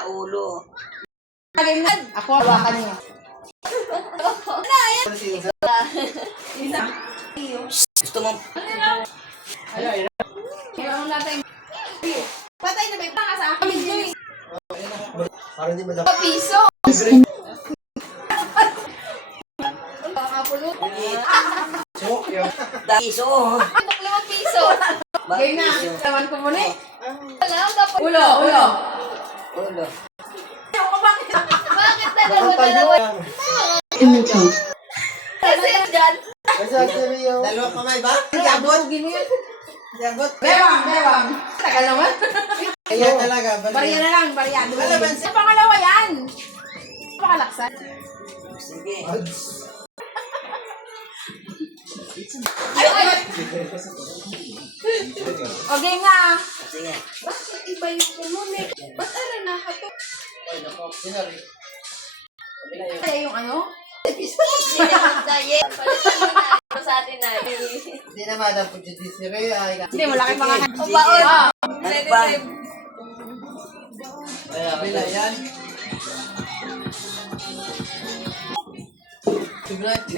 Ulo. Ako, hawakan niyo. Gusto mo? Meron natin. Patay na ba yung panga sa akin? Parang di ba dapat? Piso! Piso. 5 piso! Game na. Piso. Laman ko muna eh. Ulo, ulo. Ulo. Bakit dalawa? Kasi dyan. Kasi actually yung... Dalawang kamay ba? Abot. Bewang. Tagal naman. Kaya talaga. Barya na lang, barya. Sa pangalawa yan. Pakalaksan. Sige. Ay! O, game na. Sige. Bakit iba yung kumunik? Ba't na hato? Kaya yung ano? Hindi naman diet. Palitan mo na. Ano sa atin na. Hindi naman dapat judiciary. Hindi, malaki pa ka. Sige. Baon. Nagpang. Bila yan. Congrats.